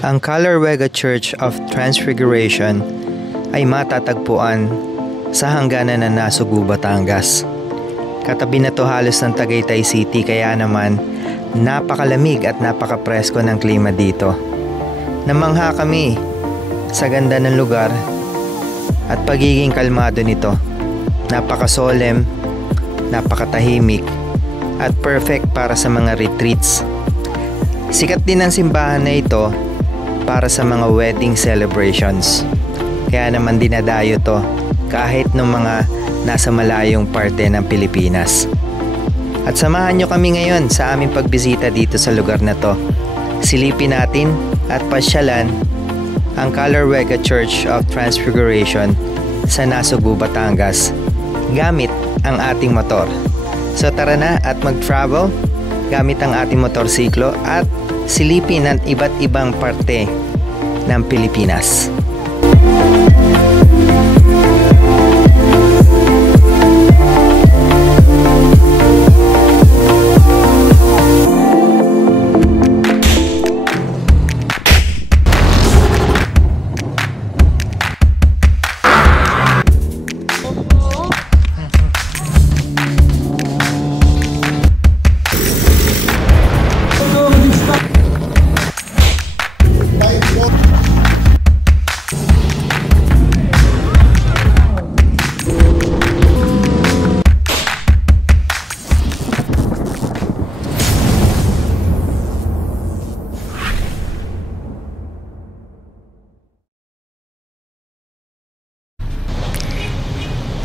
Ang Calarwega Church of Transfiguration ay matatagpuan sa hangganan ng Nasugbu, Batangas. Katabi na to halos ng Tagaytay City, kaya naman napakalamig at napakapresko ng klima dito. Namangha kami sa ganda ng lugar at pagiging kalmado nito. Napakasolemn, napakatahimik at perfect para sa mga retreats. Sikat din ang simbahan na ito para sa mga wedding celebrations. Kaya naman dinadayo to kahit ng mga nasa malayong parte ng Pilipinas. At samahan nyo kami ngayon sa aming pagbisita dito sa lugar na to. Silipin natin at pasyalan ang Calarwega Church of Transfiguration sa Nasugbu, Batangas gamit ang ating motor. So tara na at mag-travel gamit ang ating motorsiklo at silipin ang iba't ibang parte ng Pilipinas.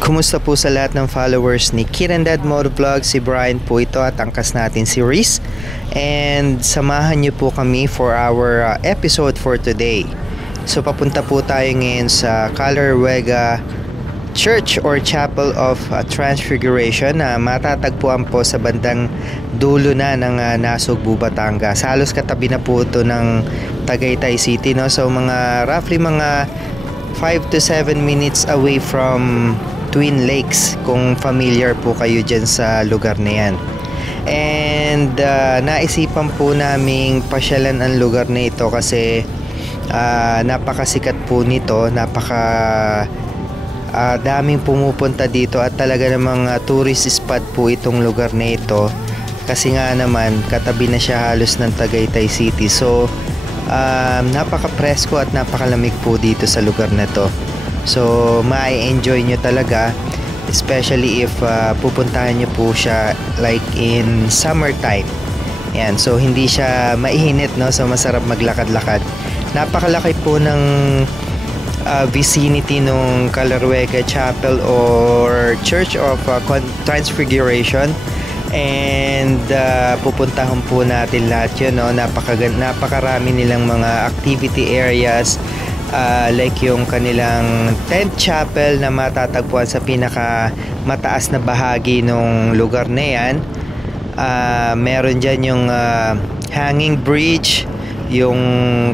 Kumusta po sa lahat ng followers ni Kid and Dad Motovlog? Si Brian po ito at angkas natin si Reese. And samahan niyo po kami for our episode for today. So papunta po tayo ngayon sa Calarwega Church or Chapel of Transfiguration na matatagpuan po sa bandang dulo na ng Nasugbu, Batangas. Halos katabi na po ito ng Tagaytay City, no? So roughly mga 5 to 7 minutes away from Twin Lakes, kung familiar po kayo dyan sa lugar na yan. And naisipan po naming pasyalan ang lugar na ito kasi napakasikat po nito, daming pumupunta dito at talaga namang tourist spot po itong lugar na ito kasi nga naman katabi na siya halos ng Tagaytay City. So napaka-presko at napakalamig po dito sa lugar na to. So ma-enjoy nyo talaga, especially if pupuntahan nyo po siya like in summertime. Yan, so hindi siya mainit, no? So masarap maglakad-lakad. Napakalaki po ng vicinity ng Calarwega Chapel or Church of Transfiguration. And pupuntahan po natin lahat yun, no? Napakarami nilang mga activity areas, like yung kanilang tent chapel na matatagpuan sa pinaka mataas na bahagi ng lugar na yan. Meron dyan yung hanging bridge, yung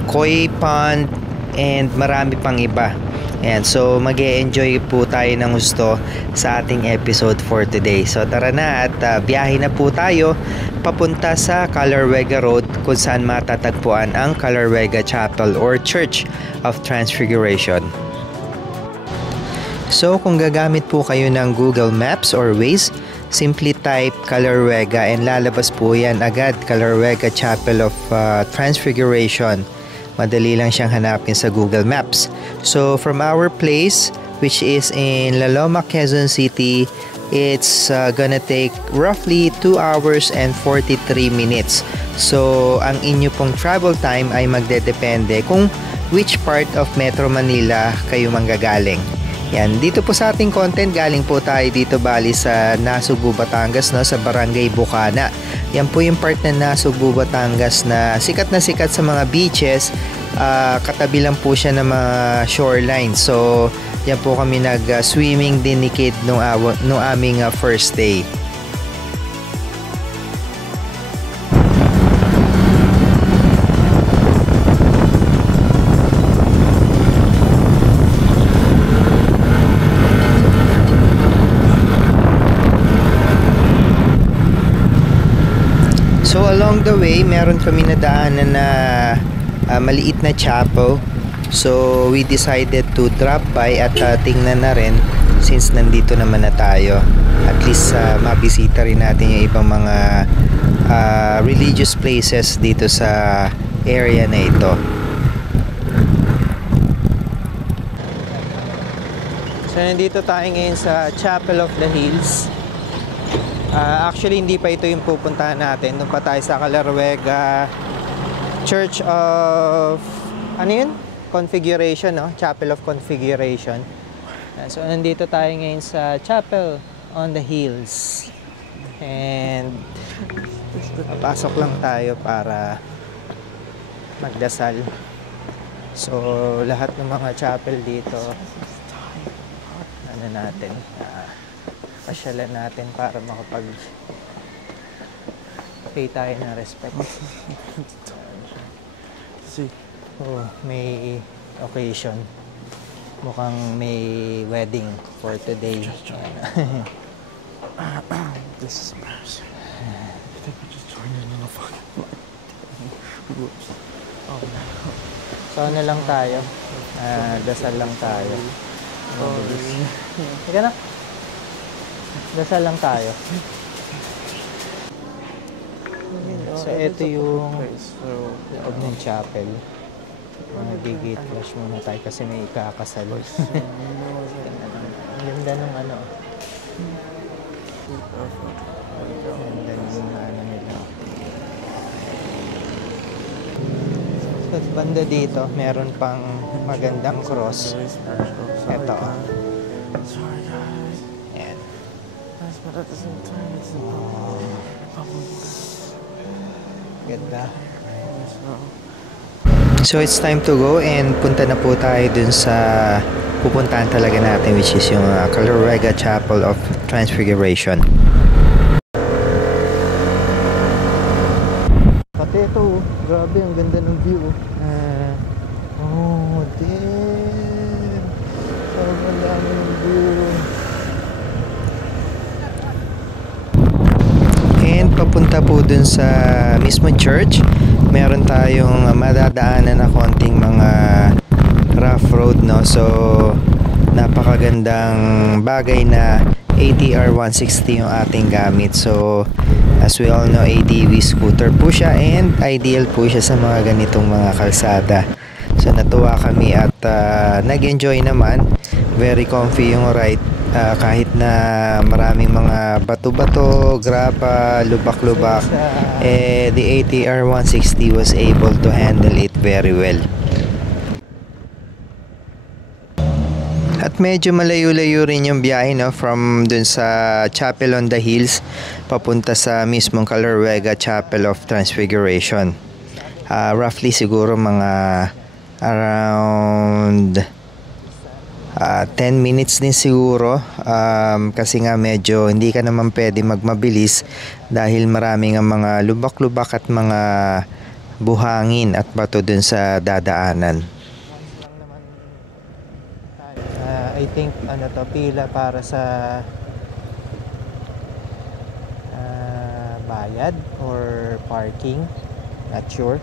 koi pond, and marami pang iba. Ayan, so mag-e-enjoy po tayo ng gusto sa ating episode for today. So tara na at biyahe na po tayo papunta sa Calarwega Road kung saan matatagpuan ang Calarwega Chapel or Church of Transfiguration. So kung gagamit po kayo ng Google Maps or Waze, simply type Calarwega and lalabas po yan agad, Calarwega Chapel of Transfiguration. Madali lang siyang hanapin sa Google Maps. So from our place, which is in La Loma, Quezon City, it's gonna take roughly 2 hours and 43 minutes. So ang inyo pong travel time ay magdedepende kung which part of Metro Manila kayo manggagaling. Yan, dito po sa ating content, galing po tayo dito bali sa Nasugbu, Batangas, no, sa Barangay Bukana. Yan po yung part ng Nasugbu, Batangas na sikat sa mga beaches. Katabi lang po siya ng mga shoreline. So, yan po kami nag-swimming din ni Kid nung aming first day. So along the way, meron kami nadaanan na maliit na chapel. So we decided to drop by at tingnan na rin since nandito naman na tayo. At least mabisita rin natin yung ibang mga religious places dito sa area na ito. So nandito tayo ngayon sa Chapel of the Hills. Actually hindi pa ito yung pupuntahan natin. Doon pa tayo sa Calarwega Church of ano yun? Configuration, no? Chapel of Configuration. So nandito tayo ngayon sa Chapel on the Hills. And papasok lang tayo para magdasal. So lahat ng mga chapel dito ano natin, pasyalan natin para makapag pay tayo ng respect. Oh, may occasion. Mukhang may wedding for today. This is embarrassing. I think we just joined in on a fucking whoops. Oh no. So ano lang tayo? Dasal lang tayo. Sige na. Dasal lang tayo. So ito yung loob ng chapel. Mag-gate flash muna tayo kasi may ikakasal. Ang ganda nung ano. Ang ganda nung ano nila. So banda dito, meron pang magandang cross. Ito. Sorry guys. Ayan. But at the same time, it's Ganda. So it's time to go and punta na po tayo dun sa pupuntahan talaga natin, which is yung Calarwega Chapel of Transfiguration. Pati ito, grabe ang ganda ng view. Oh, damn. Sobrang dami ng view. And papunta po dun sa mismo church, meron tayong madadaanan na konting mga rough road, no? So napakagandang bagay na ATR 160 yung ating gamit. So as we all know, ATV scooter po siya and ideal po siya sa mga ganitong mga kalsada. So natuwa kami at nag-enjoy naman. Very comfy yung ride. Kahit na maraming mga bato-bato, graba, lubak-lubak, the ATR 160 was able to handle it very well. At medyo malayo-layo rin yung biyahe, no, from dun sa Chapel on the Hills papunta sa mismong Calarwega Chapel of Transfiguration. Roughly siguro mga around 10 minutes din siguro, kasi nga medyo hindi ka naman pwede magmabilis dahil maraming ang mga lubak-lubak at mga buhangin at bato dun sa dadaanan. I think ano to, pila para sa bayad or parking, not sure.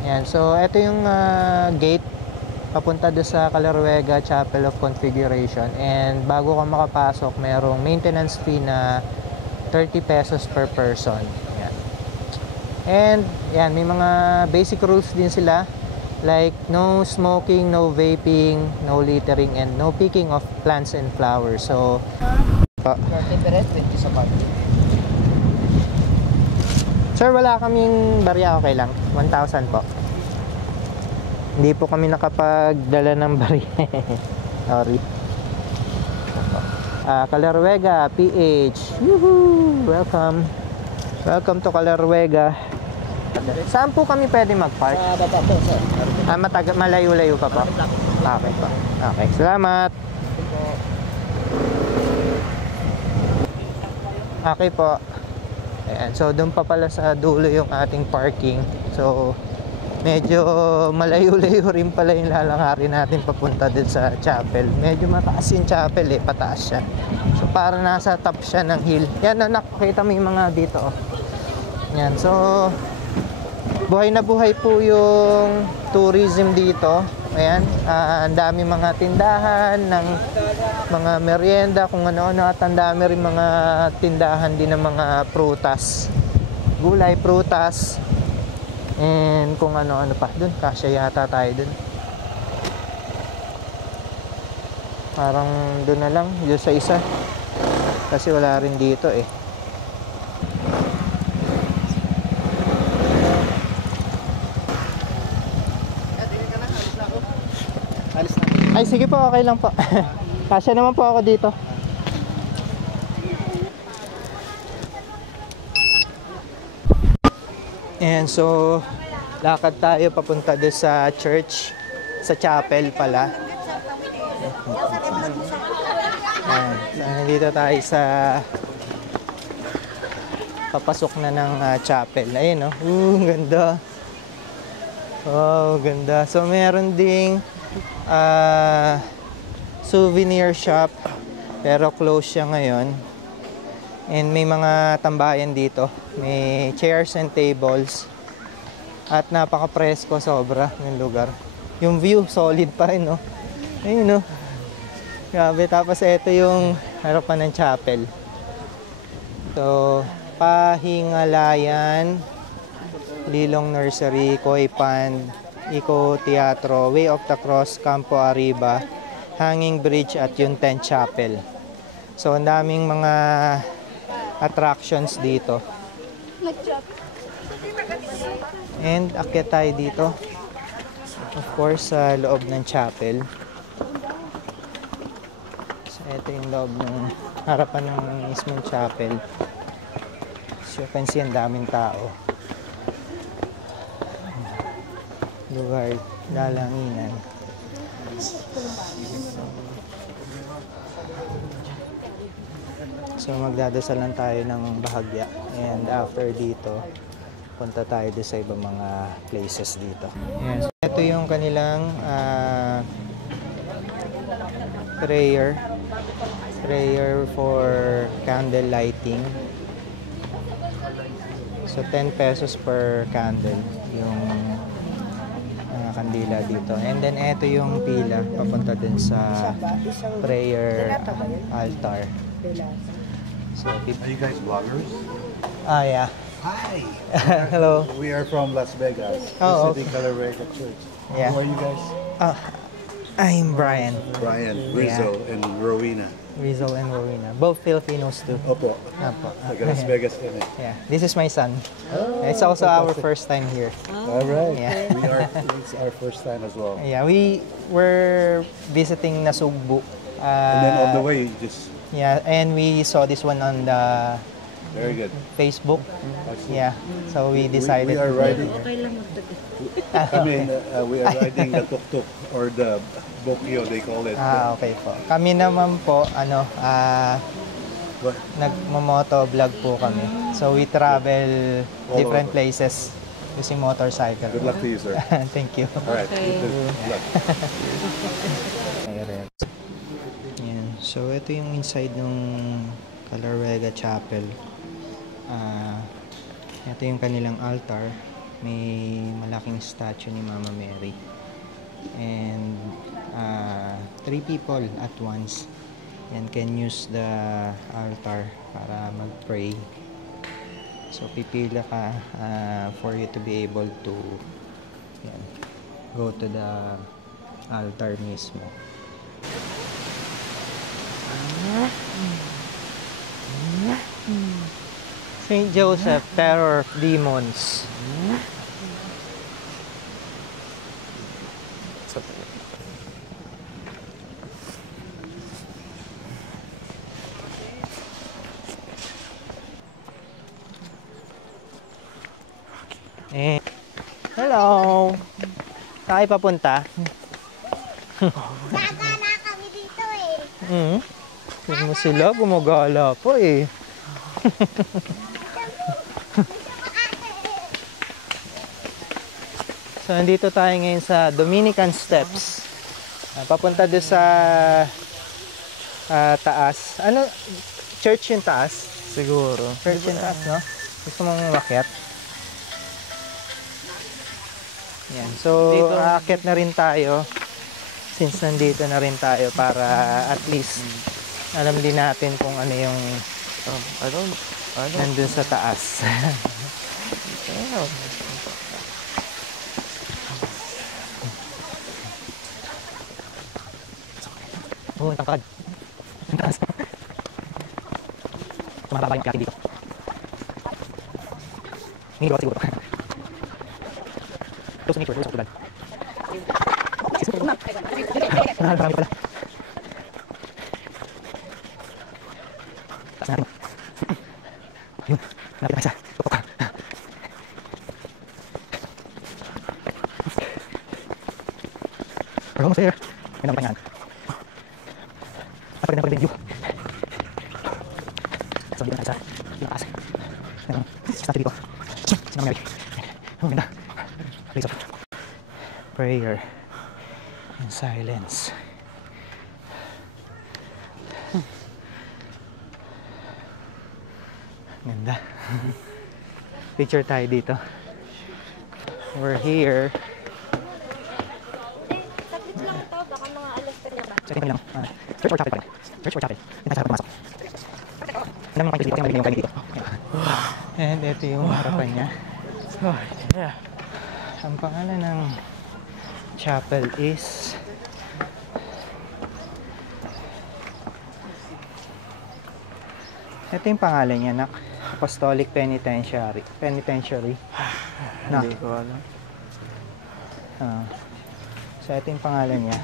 Yan, so ito yung gate papunta doon sa Calarwega Chapel of Configuration, and bago ka makapasok merong maintenance fee na 30 pesos per person. Yan. And yan, may mga basic rules din sila, like no smoking, no vaping, no littering, and no picking of plants and flowers. So sir, wala kaming barya, okay lang. 1,000 po. Hindi po kami nakapagdala ng barya. Sorry. Calarwega, PH. Woohoo! Welcome. Welcome to Calarwega. Saan po kami pwede mag-park? Baba po, sir. Malayo-layo pa po. Okay po. Okay, salamat. Okay po. Ayan, so doon pa pala sa dulo yung ating parking. So medyo malayo-layo rin pala yung lalakarin natin papunta dun sa chapel. Medyo mataas yung chapel pataas siya. So para nasa top siya ng hill. Yan, nakikita mo yung mga dito. Yan, so buhay na buhay po yung tourism dito. Ayan, ang dami mga tindahan ng mga merienda, kung ano-ano, at ang dami rin mga tindahan din ng mga prutas, gulay, prutas, and kung ano-ano pa. Dun, kasya yata tayo dun. Parang dun na lang, dun sa isa. Kasi wala rin dito eh. Ay, sige po, okay lang po. Kasya naman po ako dito. And so, lakad tayo papunta doon sa church, sa chapel pala. Ayan, so, nandito tayo sa papasok na ng chapel. Ayun, no? Ganda. Oh, ganda. So, meron ding souvenir shop, pero close siya ngayon. And may mga tambayan dito, may chairs and tables, at napaka-presko sobra ng lugar. Yung view solid pa rin, no? Ayun, no? Grabe. Tapos ito yung harapan ng chapel. So, Pahingalayan, Lilong Nursery, Koi Pond, Eco Teatro, Way of the Cross, Campo Arriba, Hanging Bridge, at yung Tent Chapel. So, ang daming mga attractions dito. And akyat tayo dito. Of course, sa loob ng chapel. So, ito yung loob ng harapan ng mismong chapel. So, you can see ang daming tao. Lugar, lalanginan. So magdadasal lang tayo ng bahagya, and after dito punta tayo sa ibang mga places dito. Yes. Ito yung kanilang prayer for candle lighting. So 10 pesos per candle yung kandila dito. And then ito yung pila papunta din sa prayer altar. So, Are you guys vloggers? yeah. Hi! Hello. We are from Las Vegas. Oh, Visiting Calavera Church. Yeah. Who are you guys? I'm Brian. Brian, Rizzo, and Rowena. Rizal and Rowena. Both Filipinos too. Opo. Apo. Taga Las Vegas kami. Yeah. This is my son. It's also our first time here. All right. Yeah. It's our first time as well. Yeah, we were visiting Nasugbu. And then on the way, you just... Yeah, and we saw this one on the Very good. Facebook. I see. Yeah, so we decided. We are riding. Okay. We are riding the tuk-tuk or the bokyo, they call it. Okay po. Kami naman po, What? nagmo-moto vlog po kami. So we travel different places using motorcycle. Good luck to you, sir. Thank you. All right. Good luck. Ayan. So ito yung inside ng Calarega Chapel. Ito yung kanilang altar. May malaking statue ni Mama Mary. And 3 people at once and can use the altar para mag-pray. So pipila ka for you to be able to go to the altar mismo. Saint Joseph, Terror of Demons. Hello! Saan kayo papunta? Gagala kami dito eh. Tignan mo sila, gumagala po eh. So, nandito tayo ngayon sa Dominican Steps. Papunta doon sa taas. Ano? Church yung taas? Siguro. Church yung taas, no? Gusto mong umakyat? Yan. So, aakyat na rin tayo. Since nandito na rin tayo para at least alam din natin kung ano yung I don't nandun sa taas. Oh, ang tangkad. Ang taas. Tumababa yung kaki dito. Hindi ko siguro. Close to nature, close to tulad. Marami pala. Taas natin. Yun, napit na isa. Tutok. We're almost there. May napahingaan. At paganda yung view. So, dito na sa pinakaas. Statue dito. Sinang Mary. Oh, ganda. Place of prayer and silence. Ganda. Picture tayo dito. We're here. Saglit lang ito, baka mga alas 3 na ba? Check lang. Church or chapel? Church or chapel? Ito sa pumasok. Ano naman kayo dito? Yung kayo dito. And ito yung harapan niya. Yeah. Ang pangalan ng chapel is ito yung pangalan niya, nak. Apostolic Penitentiary. Hindi ko alam. So ito yung pangalan niya.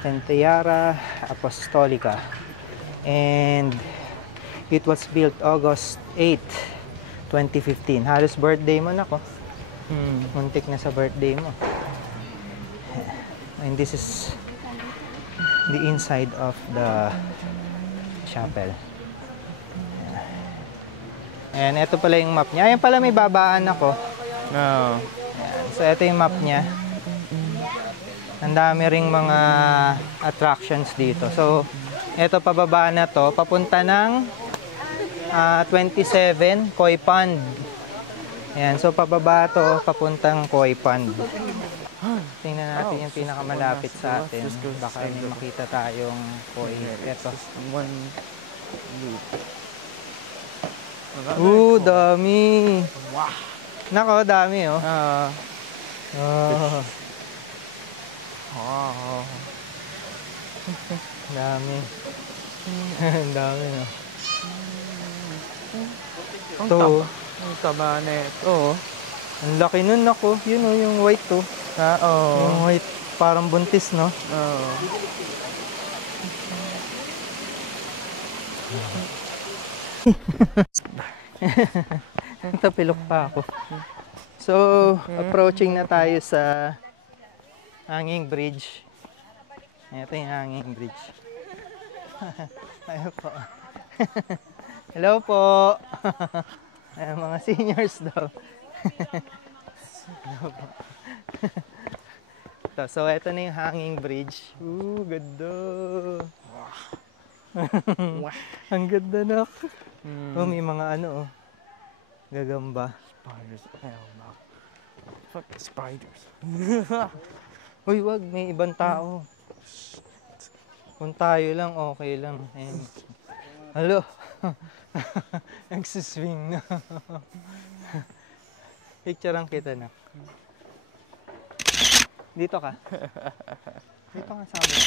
Tentiara Apostolica. And it was built August 8, 2015. Halos birthday mo na ko. Muntik na sa birthday mo. And this is the inside of the chapel. Ayan, ito pala yung map niya. Ayan pala may babaan ako. No. Ayan. So ito yung map niya. Ang dami ring mga attractions dito. So ito pababa na to, papunta ng 27 Koi Pond. Ayan, so pababa to, papuntang Koi Pond. Tingnan natin yung pinakamalapit sa atin. Baka may makita tayong koi. Ito. One loop. Dami. Wow. Nako, dami oh. Dami. Ang dami no. Ang taba na ito. Ang laki nun ako. Yun oh, yung white to. Yung white, parang buntis, no? Tapilok pa ako. So, approaching na tayo sa hanging bridge. Ito yung hanging bridge. Ayaw po. Hello po. Ayan, mga seniors daw. Hello po. So, ito na yung hanging bridge. Ganda. Ang ganda na. May mga ano, gagamba. Spiders. Hell no. Fuck the spiders. Uy, wag. May ibang tao. Kung tayo lang, okay lang. Ayan. Hello. Nagsiswing na. Picturean kita na. Dito ka. Dito ka sa amin.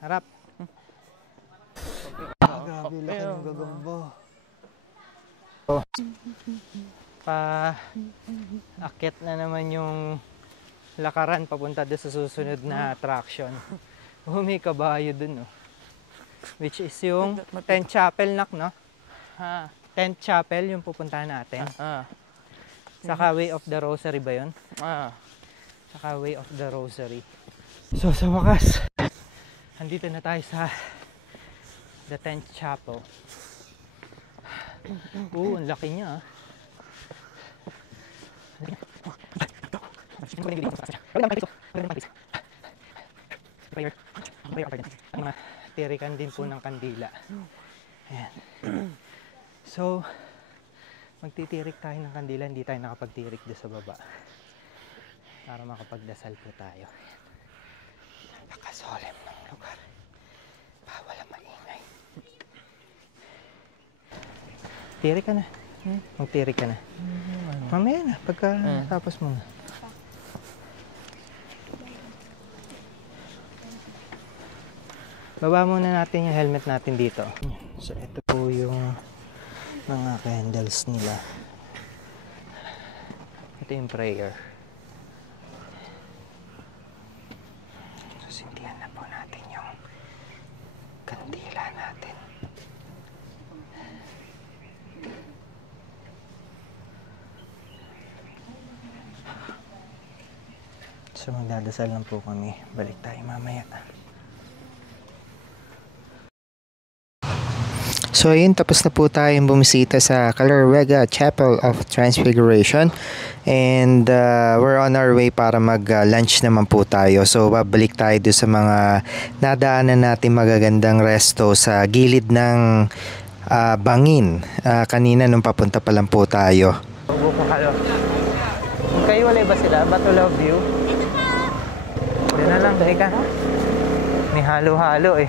Harap. Grabe, laki ng gagamba. Akyat na naman yung lakaran papunta doon sa susunod na attraction. May kabayo dun, no? Which is yung Tent Chapel, nak, no? Tent Chapel yung pupuntahan natin. Saka Way of the Rosary ba yun? Saka Way of the Rosary. So, sa wakas, andito na tayo sa The Tent Chapel. Ang laki niya, Prayer. Ang mga tirikan din po ng kandila. Ayan. So, magtitirik tayo ng kandila. Hindi tayo nakapagtirik doon sa baba. Para makapagdasal po tayo. Napakasolemn ng lugar. Bawal ang maingay. Tirik ka na. Magtirik ka na. Mamaya na, pagka tapos mo. Baba muna natin yung helmet natin dito. So, ito po yung mga candles nila. Ito yung prayer. So, sindihan na po natin yung kandila natin. So, magdadasal lang po kami. Balik tayo mamaya. So ayun, tapos na po tayong bumisita sa Calaruega Chapel of Transfiguration and we're on our way para mag-lunch naman po tayo. So babalik tayo doon sa mga nadaanan natin magagandang resto sa gilid ng bangin. Kanina nung papunta pa lang po tayo. Kayo wala ba sila? Batulaw View? Doon na lang, dahil ka. May halo-halo eh.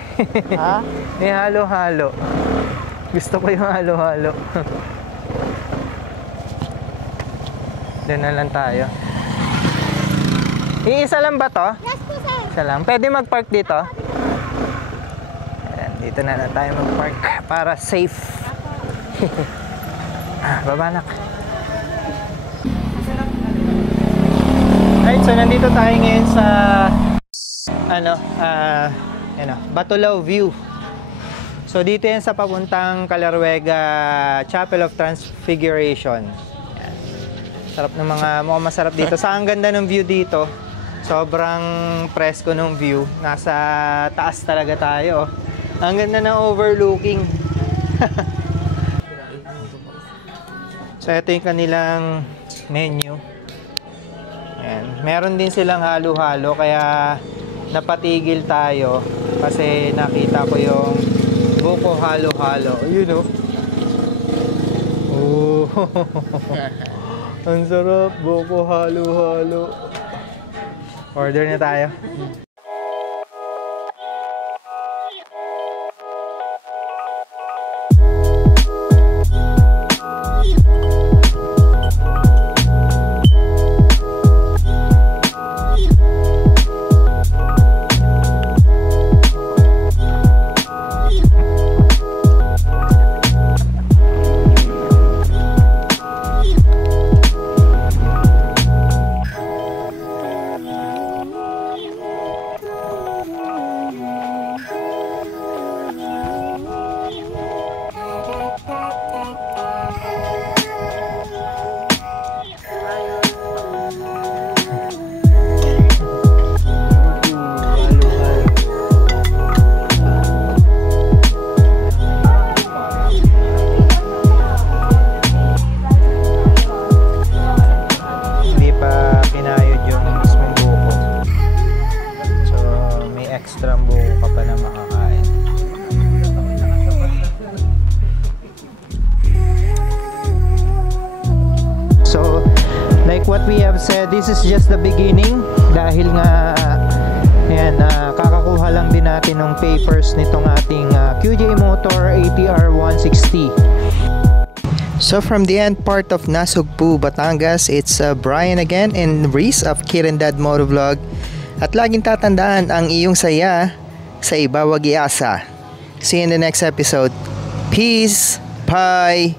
Ha? May halo-halo. Gusto ko yung halo-halo. Doon na lang tayo. Iisa lang ba to? Yes po, sir. Isa lang. Pwede mag-park dito? Ayan, dito na lang tayo mag-park para safe. Baba na. Alright, so nandito tayo ngayon sa Batulaw View. So dito yan sa papuntang Calaruega Chapel of Transfiguration. Yan. Sarap ng mukhang masarap dito. Sa ang ganda ng view dito. Sobrang presko ng view. Nasa taas talaga tayo. Ang ganda ng overlooking. So ito yung kanilang menu. Ayan. Meron din silang halo-halo kaya napatigil tayo kasi nakita ko yung buko halo-halo. You know. Oh. Ang sarap. Buko halo-halo. Order na tayo. This is just the beginning dahil nga ayan, kakakuha lang din natin ng papers nitong ating QJ Motor ATR 160. So from the end part of Nasugbu, Batangas, it's Brian again and Reese of Kirindad Motovlog. At laging tatandaan ang iyong saya sa iba wag iasa. See you in the next episode. Peace. Bye.